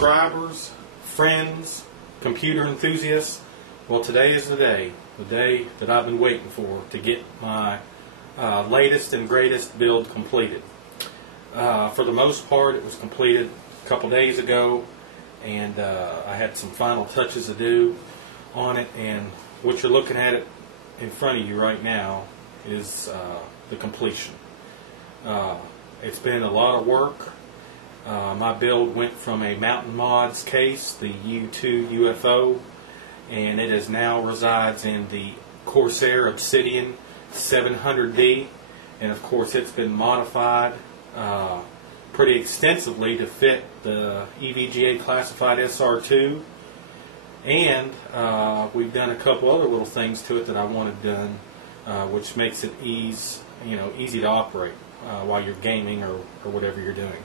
subscribers, friends, computer enthusiasts. Well, today is the day that I've been waiting for to get my latest and greatest build completed. For the most part, it was completed a couple days ago, and I had some final touches to do on it, and what you're looking at it in front of you right now is the completion. It's been a lot of work. My build went from a Mountain Mods case, the U2 UFO, and it is now resides in the Corsair Obsidian 700D, and of course it's been modified pretty extensively to fit the EVGA classified SR-2, and we've done a couple other little things to it that I wanted done, which makes it easy to operate while you're gaming or whatever you're doing.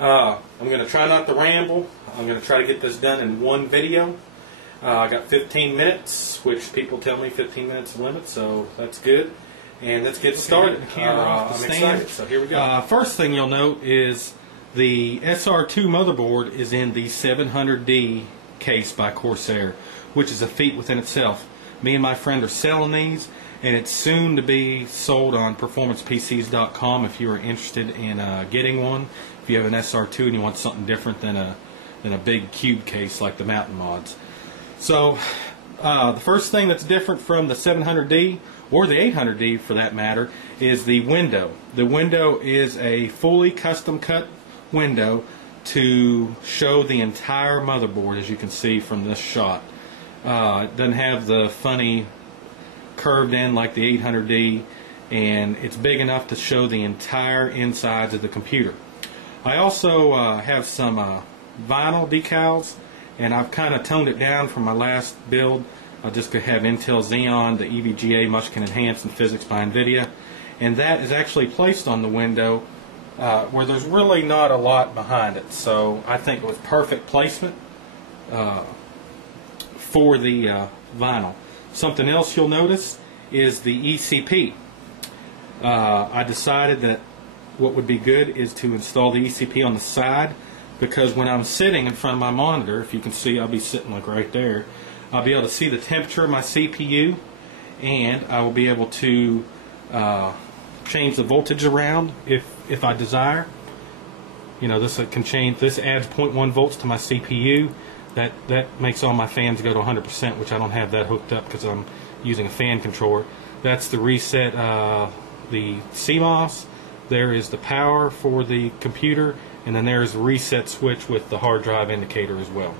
I'm going to try not to ramble. I'm going to try to get this done in one video. I got 15 minutes, which people tell me 15 minutes is the limit, so that's good. And let's get started. I'm excited, so here we go. First thing you'll note is the SR-2 motherboard is in the 700D case by Corsair, which is a feat within itself. Me and my friend are selling these, and it's soon to be sold on performancepcs.com if you are interested in getting one. If you have an SR-2 and you want something different than a big cube case like the Mountain Mods. So the first thing that's different from the 700D or the 800D for that matter is the window. The window is a fully custom cut window to show the entire motherboard, as you can see from this shot. It doesn't have the funny curved end like the 800D, and it's big enough to show the entire insides of the computer. I also have some vinyl decals, and I've kind of toned it down from my last build. I just have Intel Xeon, the EVGA much can enhance, and physics by NVIDIA, and that is actually placed on the window where there's really not a lot behind it. So I think it was perfect placement for the vinyl. Something else you'll notice is the ECP. I decided that what would be good is to install the ECP on the side, because when I'm sitting in front of my monitor, if you can see, I'll be sitting like right there, I'll be able to see the temperature of my CPU, and I will be able to change the voltage around if I desire. You know, this can change. This adds 0.1 volts to my CPU. That makes all my fans go to 100%, which I don't have that hooked up because I'm using a fan controller. That's the reset the CMOS. There is the power for the computer, and then there's the reset switch with the hard drive indicator as well.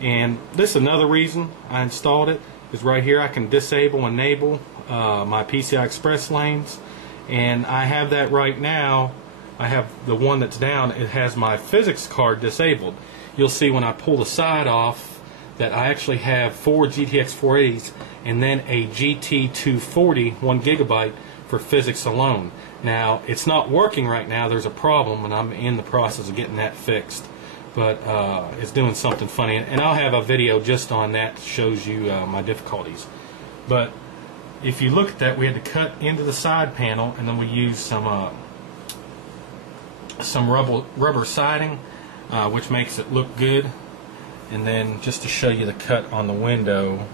And this is another reason I installed it, is right here I can disable and enable my PCI Express lanes, and I have that right now. I have the one that's down, it has my physics card disabled. You'll see when I pull the side off that I actually have 4 GTX480s and then a GT240 1GB for physics alone. Now, it's not working right now. There's a problem, and I'm in the process of getting that fixed. But it's doing something funny, and I'll have a video just on that that shows you my difficulties. But if you look at that, we had to cut into the side panel, and then we used some rubber siding, which makes it look good. And then just to show you the cut on the window,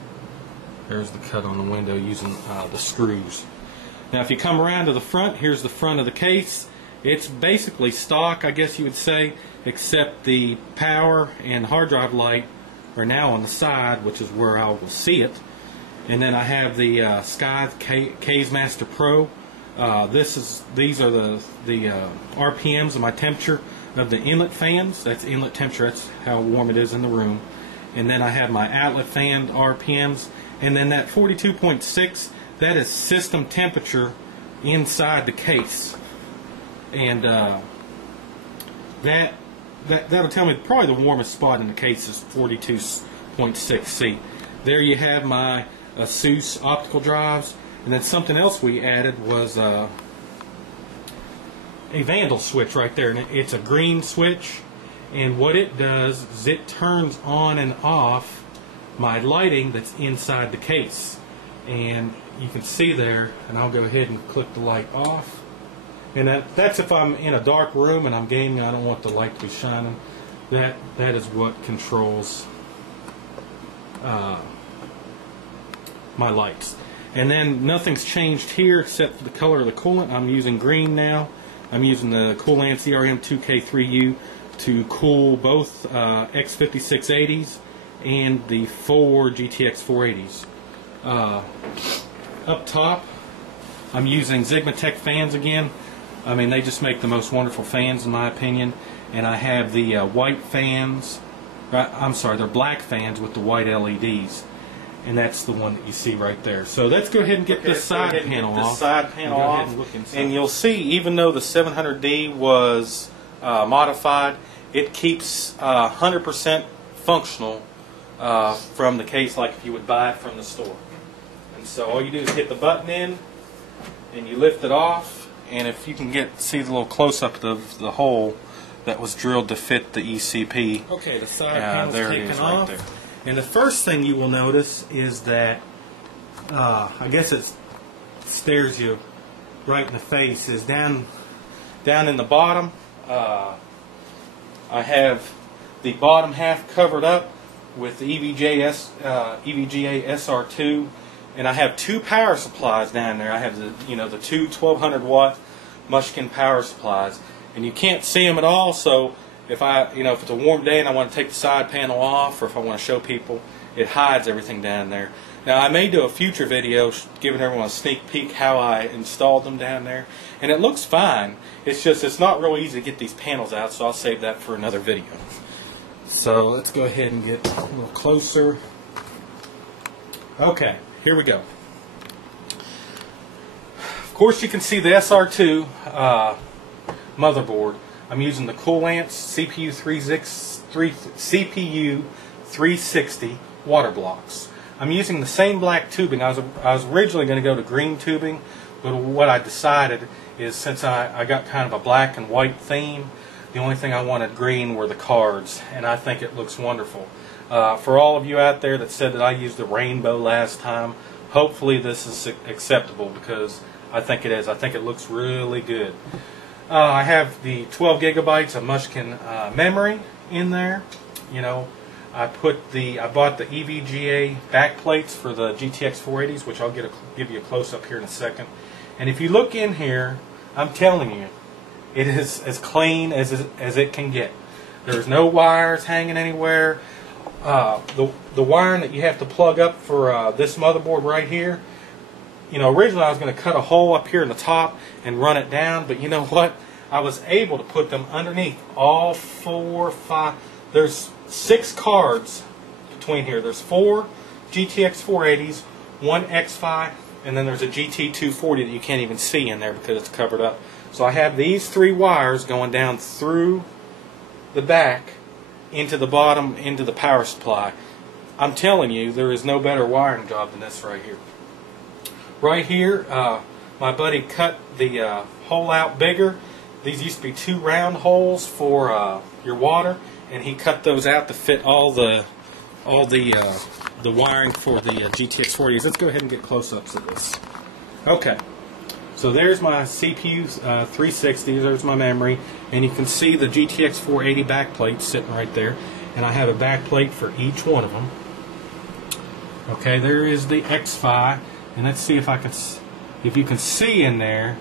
there's the cut on the window using the screws. Now if you come around to the front, here's the front of the case. It's basically stock, I guess you would say, except the power and hard drive light are now on the side, which is where I will see it. And then I have the Sky K's Master Pro. These are the RPMs of my temperature of the inlet fans. That's inlet temperature, that's how warm it is in the room. And then I have my outlet fan RPMs, and then that 42.6, that is system temperature inside the case. And that'll tell me probably the warmest spot in the case is 42.6 C. There you have my ASUS optical drives. And then something else we added was a Vandal switch right there, and it's a green switch, and what it does is it turns on and off my lighting that's inside the case. And you can see there, and I'll go ahead and click the light off, and that's if I'm in a dark room and I'm gaming. I don't want the light to be shining. that is what controls my lights. And then nothing's changed here except for the color of the coolant. I'm using green now. I'm using the Coolant CRM2K3U to cool both X5680s and the 4 GTX480s. Up top, I'm using Xeon fans again. I mean, they just make the most wonderful fans in my opinion. And I have the white fans, I'm sorry, they're black fans with the white LEDs. And that's the one that you see right there. So let's go ahead and get this side panel off. And you'll see, even though the 700D was modified, it keeps 100% functional from the case, like if you would buy it from the store. And so all you do is hit the button in, and you lift it off. And if you can see the little close-up of the hole that was drilled to fit the ECP. Okay, the side panel's taken off. Right there. And the first thing you will notice is that, I guess it stares you right in the face, is down in the bottom. I have the bottom half covered up with the EVGA SR-2, and I have two power supplies down there. I have the the two 1200 watt Mushkin power supplies, and you can't see them at all. So if if it's a warm day and I want to take the side panel off, or if I want to show people, it hides everything down there. Now, I may do a future video giving everyone a sneak peek how I installed them down there, and it looks fine. It's just it's not real easy to get these panels out, so I'll save that for another video. So let's go ahead and get a little closer. Okay, here we go. Of course, you can see the SR-2 motherboard. I'm using the Coolant CPU 360 water blocks. I'm using the same black tubing. I was originally going to go to green tubing, but what I decided is, since I got kind of a black and white theme, the only thing I wanted green were the cards, and I think it looks wonderful. For all of you out there that said that I used the rainbow last time, hopefully this is acceptable, because I think it is. I think it looks really good. I have the 12 gigabytes of Mushkin memory in there. I bought the EVGA backplates for the GTX480s, which I'll give you a close-up here in a second. And if you look in here, I'm telling you, it is as clean as it can get. There's no wires hanging anywhere. The wiring that you have to plug up for this motherboard right here, originally I was going to cut a hole up here in the top and run it down, but you know what? I was able to put them underneath all 4, 5. There's 6 cards between here. There's 4 GTX480s, 1 X5, and then there's a GT240 that you can't even see in there because it's covered up. So I have these 3 wires going down through the back into the bottom, into the power supply. I'm telling you, there is no better wiring job than this right here. Right here, my buddy cut the hole out bigger. These used to be 2 round holes for your water, and he cut those out to fit all the wiring for the GTX480s. Let's go ahead and get close-ups of this. Okay, so there's my CPU 360. There's my memory, and you can see the GTX480 backplate sitting right there, and I have a backplate for each one of them. Okay, there is the X5, and let's see if you can see in there.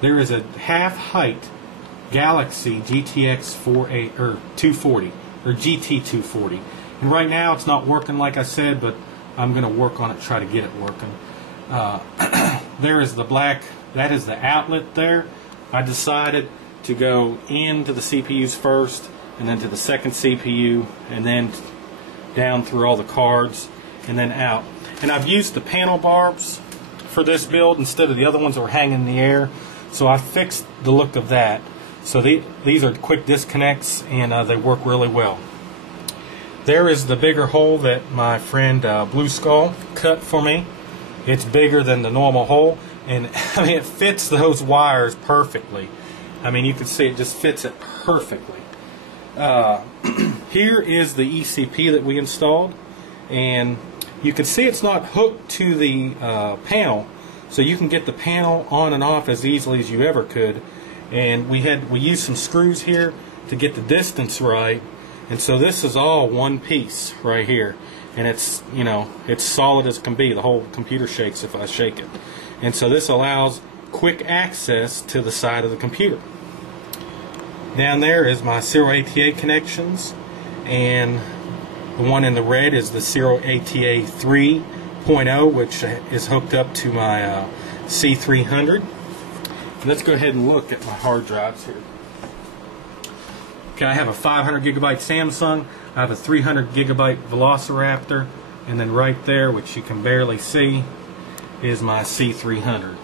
There is a half-height Galaxy GTX480 or 240 or GT240, and right now it's not working like I said, but I'm going to work on it, try to get it working. There is the black. That is the outlet there. I decided to go into the CPUs first, and then to the second CPU, and then down through all the cards, and then out. And I've used the panel barbs for this build instead of the other ones that were hanging in the air. So I fixed the look of that. So these are quick disconnects, and they work really well. There is the bigger hole that my friend Blue Skull cut for me. It's bigger than the normal hole, and I mean, it fits those wires perfectly. I mean, you can see it just fits it perfectly. Here is the ECP that we installed, and you can see it's not hooked to the panel, so you can get the panel on and off as easily as you ever could. And we used some screws here to get the distance right. And so this is all one piece right here, and it's, you know, it's solid as can be. The whole computer shakes if I shake it. And so this allows quick access to the side of the computer. Down there is my serial ATA connections, and the one in the red is the serial ATA 3.0, which is hooked up to my C300. Let's go ahead and look at my hard drives here. Okay, I have a 500 gigabyte Samsung, I have a 300 gigabyte Velociraptor, and then right there, which you can barely see, is my C300.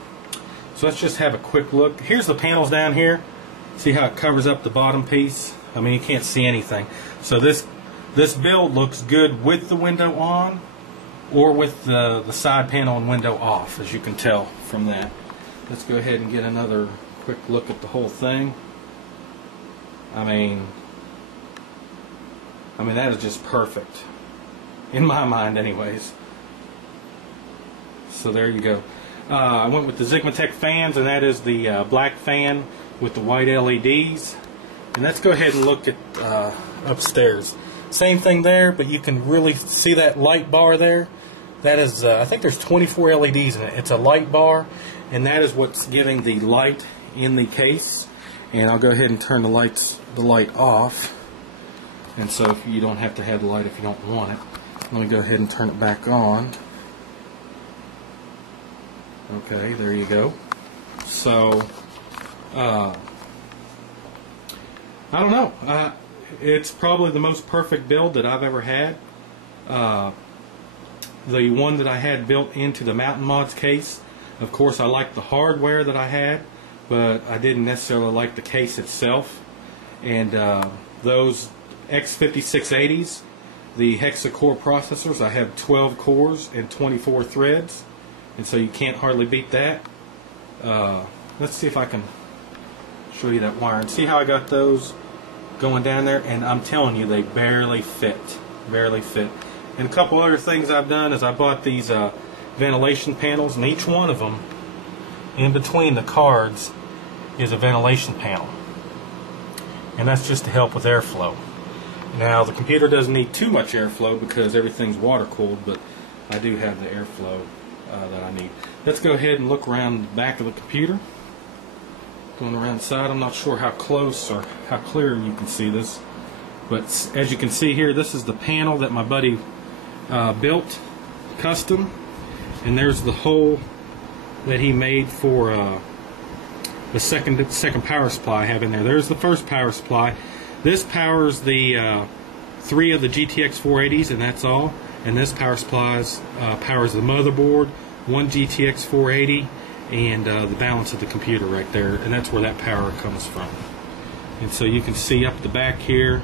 So let's just have a quick look. Here's the panels down here. See how it covers up the bottom piece? I mean, you can't see anything. So this build looks good with the window on, or with the side panel and window off, as you can tell from that. Let's go ahead and get another quick look at the whole thing. I mean that is just perfect, in my mind anyways. So there you go. I went with the Xigmatech fans, and that is the black fan with the white LEDs. And let's go ahead and look at upstairs. Same thing there, but you can really see that light bar there. That is, I think there's 24 LEDs in it. It's a light bar, and that is what's giving the light in the case. And I'll go ahead and turn the light off. And so if you don't have to have the light if you don't want it. Let me go ahead and turn it back on. Okay, there you go. So, I don't know. It's probably the most perfect build that I've ever had. The one that I had built into the Mountain Mods case, of course I liked the hardware that I had, but I didn't necessarily like the case itself. And those X5680s, the hexa-core processors, I have 12 cores and 24 threads, and so you can't hardly beat that. Let's see if I can show you that wire and see how I got those going down there, and I'm telling you, they barely fit. And a couple other things I've done is I bought these ventilation panels, and each one of them, in between the cards, is a ventilation panel. And that's just to help with airflow. Now, the computer doesn't need too much airflow because everything's water cooled, but I do have the airflow that I need. Let's go ahead and look around the back of the computer. Going around the side, I'm not sure how close or how clear you can see this, but as you can see here, this is the panel that my buddy built custom, and there's the hole that he made for the second power supply I have in there. There's the first power supply. This powers the 3 of the GTX480s, and that's all. And this power supply powers the motherboard, 1 GTX480, and the balance of the computer right there. And that's where that power comes from. And so you can see up the back here,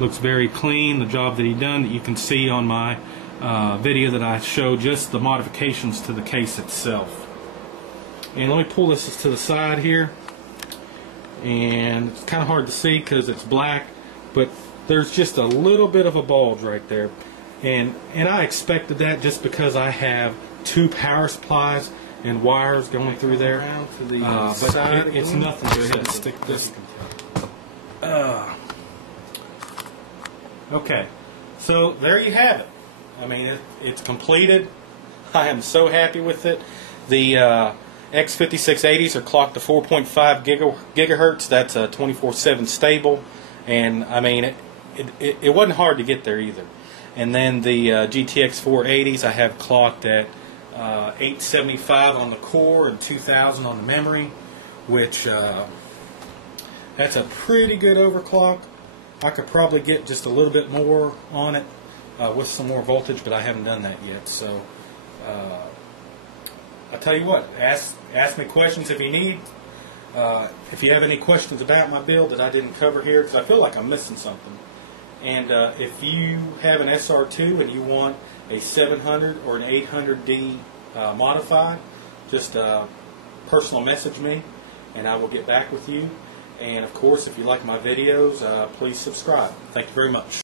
looks very clean. The job that he done, that you can see on my video that I showed, just the modifications to the case itself. And let me pull this to the side here. And it's kind of hard to see because it's black, but there's just a little bit of a bulge right there, and I expected that just because I have 2 power supplies and wires going through there. But it's nothing. Go ahead and stick this. Okay, so there you have it. I mean, it's completed. I am so happy with it. The X5680s are clocked to 4.5 gigahertz. That's a 24/7 stable, and I mean it wasn't hard to get there either. And then the GTX480s I have clocked at 875 on the core and 2000 on the memory, which that's a pretty good overclock. I could probably get just a little bit more on it with some more voltage, but I haven't done that yet. So I'll tell you what, ask me questions if you need. If you have any questions about my build that I didn't cover here, because I feel like I'm missing something. And if you have an SR-2 and you want a 700 or an 800D modified, just personal message me and I will get back with you. And of course, if you like my videos, please subscribe. Thank you very much.